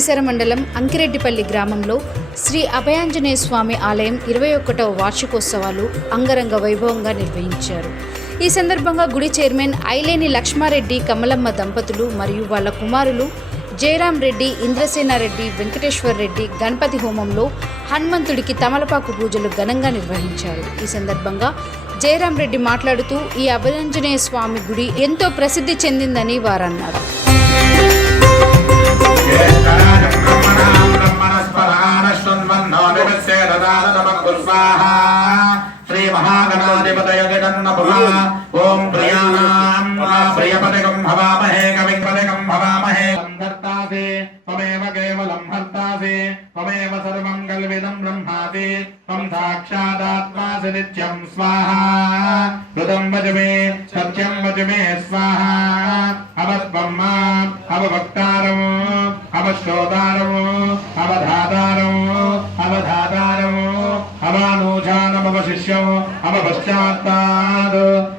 కీసర మండలం అంకిరెడ్డిపల్లి గ్రామంలో శ్రీ అభయాంజనేయ స్వామి ఆలయం 21వ వార్షికోత్సవాలు అంగరంగ వైభవంగా నిర్వహించారు. ఈ సందర్భంగా గుడి చైర్మన్ ఐలేని లక్ష్మారెడ్డి కమలమ్మ దంపతులు మరియు వాళ్ళ కుమారులు జయరాం రెడ్డి, ఇంద్రసేనారెడ్డి, వెంకటేశ్వర్ రెడ్డి గణపతి హోమంలో హనుమంతుడికి తమలపాకు పూజలు ఘనంగా నిర్వహించారు. ఈ సందర్భంగా జయరాం రెడ్డి మాట్లాడుతూ ఈ అభయాంజనేయ స్వామి గుడి ఎంతో ప్రసిద్ధి చెందిందని వారన్నారు. श्री महागणाधिपतये नमः। ओम प्रियाणां प्रियपतिकं भवामहे कविपतिकं भवामहे। संधर्तासे त्वमेव केवलं हर्तासे त्वमेव सर्वं कल्विदं ब्रह्मासि त्वं साक्षादात्मासि नित्यं स्वाहा। ऋतं वच मे सत्यं वच मे स्वाहा। अवत्वं माम् अवभक्तारम् अवश्रोतारम् अवधातारम् अवधातारम् अवानूजानमवशिष्यम् अवपश्चात्ताद्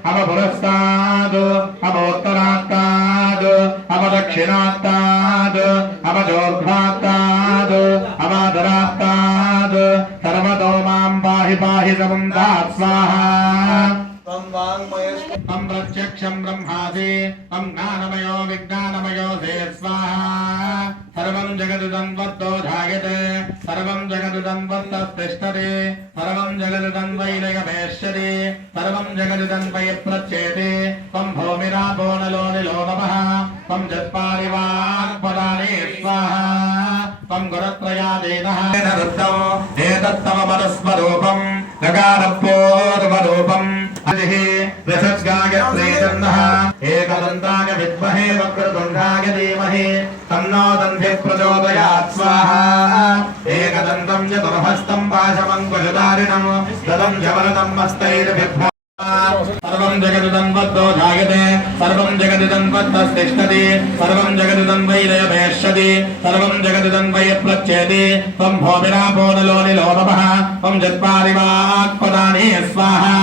अवपुरस्ताद् अवोत्तरात्ताद् अवदक्षिणात्ताद् अवजोर्ध्वात्ताद् अवादरात्ताद् सर्वतो मां पाहि पाहि समं तात् स्वाहा। तं प्रत्यक्षं ब्रह्मासि तं ज्ञानमयो विज्ञानमयो से स्वाहा। सर्वं जगदिदं वत्तो धायते सर्वं जगदिदं वत्तस्तिष्ठति सर्वं जगदिदं वै लयमेष्यति सर्वं जगदिदं वै प्रच्येते। त्वं भूमिरापो नलो निलो नमः त्वं जत्पारिवाक्पदानि स्वाहा। त्वं गुणत्रयादीनः एतत्तमपरस्वरूपं नकारपूर्वरूपं ऋषज्गायत्रीतन्नः एकदन्ताय विद्महे वक्रतुण्डाय धीमहि तन्नो दन्तिः प्रचोदयात् स्वाहा। एकदन्तं चतुर्हस्तं पाशमङ्कुशधारिणं ददं च वरदं हस्तैर्बिभ्रा। सर्वं जगदिदं वत्तो धायते सर्वं जगदिदं वत्तस्तिष्ठति सर्वं जगदिदं वै लयमेष्यति सर्वं जगदिदं वै प्रच्येते। त्वं भूमिरापो नलो निलो नमः त्वं जत्पारिवाक्पदानि स्वाहा।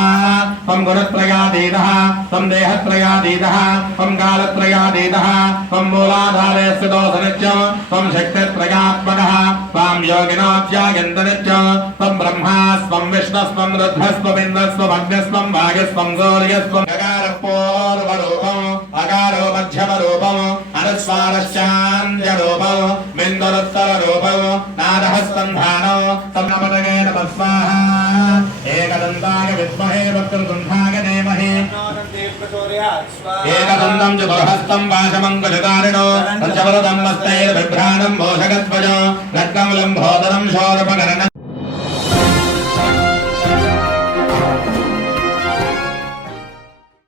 त्वं गुणत्रयातीतः त्वं देहत्रयातीतः त्वं कालत्रयातीतः त्वं मूलाधारे स्थितोऽसि नित्यं त्वं शक्तित्रयात्मकः त्वां योगिनो ध्यायन्ति नित्यं त्वं ब्रह्मास्त्वं विष्णुस्त्वं रुद्रस्त्वमिन्द्रस्त्वम् अग्निस्त्वं वायुस्त्वं सूर्यस्त्वं अकारपूर्वरूपम् अकारो मध्यमरूपम् अनुस्वारश्चान्त्यरूपम् बिन्दुरुत्तररूपम् नादः स्कन्धानो सम्नमतगे नमः स्वाहा। एकदन्ताय विद्महे वक्रतुण्डाय धीमहि एकदन्तं चतुर्हस्तं पाशमङ्कुशधारिणो पञ्चवरदं हस्तैर्बिभ्राणं भूषगध्वजो लक्कमलं भोदनं शोरपकरणम्